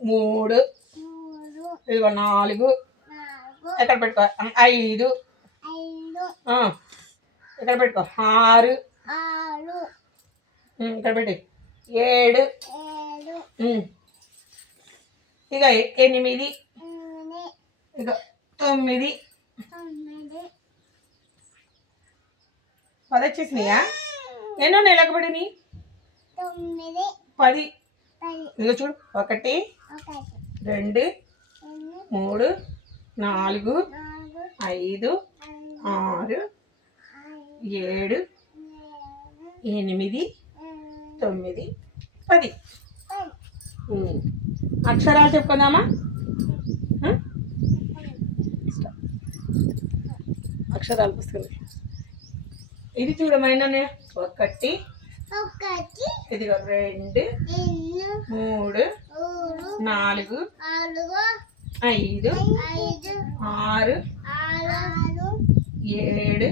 మూడు, ఇదిగో 4, ఎక్కడ పెట్టుకో 5, ఇక్కడ పెట్టుకో 6, ఇక్కడ పెట్టి 7, ఇక 8, ఇక 9, 10 వచ్చేసినాయా? ఎన్నో నెలకబడిని 10. ఇదిగో చూడు 1, 2, 3, 4, 5, 6, 7, 8, 9, 10. అక్షరాలు చెప్పుకుందామా? అక్షరాలు పుస్తకం ఇది చూడమైనా 1, ఇదిగో 2, 3, 4, 5, 6, 7, 8,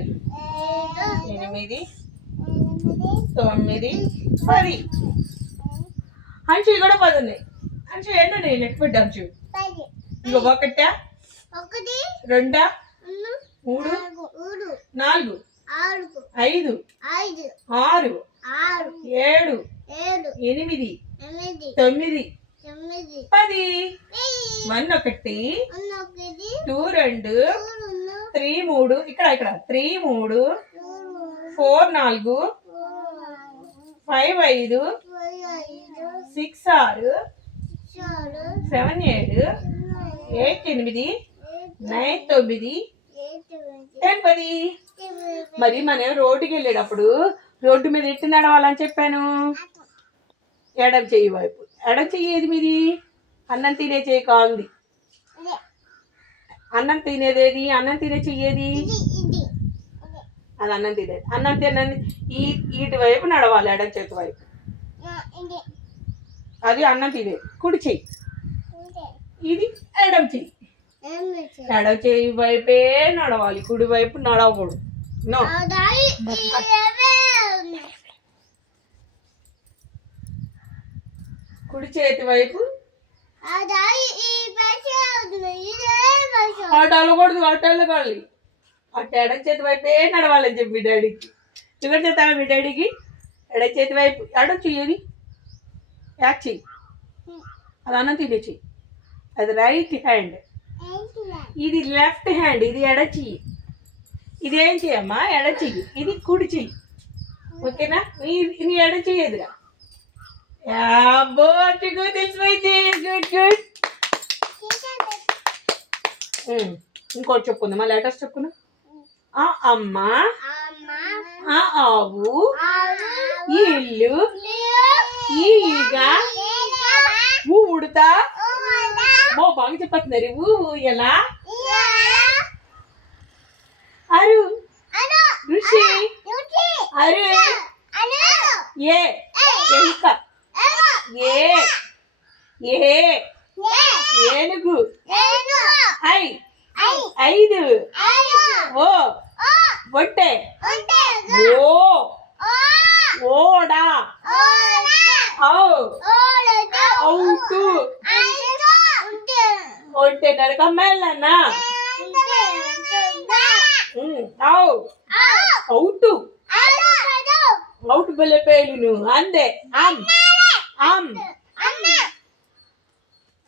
9, 10. అంచు కూడా 10 ఉన్నాయి. అంచు ఎన్ని ఉన్నాయి? లెక్క పెట్టు అంచు. ఇగో 1, 2, 3, 4, 5, 6, 7, 8, 9, 10. 1, 2, 2, 3, 3, ఇక్కడ 3, 3, 4, 4, 5, 5, 6, 6, 7, 7, 8, 8, 9, 9, 10, 10. మరి మనం రోడ్డుకి వెళ్ళేటప్పుడు రోడ్డు మీద ఎట్టి నడవాలని చెప్పాను. ఎడం చెయ్యి వైపు. ఎడం చెయ్యి ఏది మీది? అన్నం తినే చెయ్యి కాంది. అన్నం తినేదేది? అన్నం తినే చెయ్యేది? అది అన్నం తినేది. అన్నం తినేది ఇటు వైపు నడవాలి. ఎడం చేతి వైపు. అది అన్నం తినేది. కుడి చెయ్యి. ఇది ఎడం చెయ్యి. ఎడం చెయ్యి వైపే నడవాలి. కుడి వైపు నడవకూడదు. నో. కుడి చేతి వైపు అటు వెళ్ళకూడదు. అటు వెళ్ళగాలి. అటు ఎడం చేతి వైపే నడవాలని చెప్పి మీ డాడీకి. షుగర్ చేస్తావా మీ డాడీకి? ఎడం చేతి వైపు ఎడం చెయ్యది. యాక్ చెయ్యి. అది అన్నం తినే చెయ్యి. అది రైట్ హ్యాండ్. ఇది లెఫ్ట్ హ్యాండ్. ఇది ఎడ చెయ్యి. ఇదేం చెయ్యమ్మా? ఎడ చెయ్యి. ఇది కుడి చెయ్యి. ఓకేనా? నీ ఎడ చెయ్యదురా. తెలిసిపోయింది. Good good. ఇంకోటి చెప్పుకుందాం. మా లెటర్స్ చెప్పుకుందాం. ఆ అమ్మ, ఆ ఆవు, ఈ ఇల్లు, ఈ ఈగ, ఉడతా. బాగా చెప్పతున్నారు. ఎలా? అరు, ఋషి, అరు, ఏ ఎలుక, ఏనుగు, ఐ 5, ఓ ఒట్టె, ఓ ఓడా, ఔ ఔటు, ఒట్టె నడక మెల్లనా, ఔ ఔటు, ఔటు బలే పేలును అందే. అమ్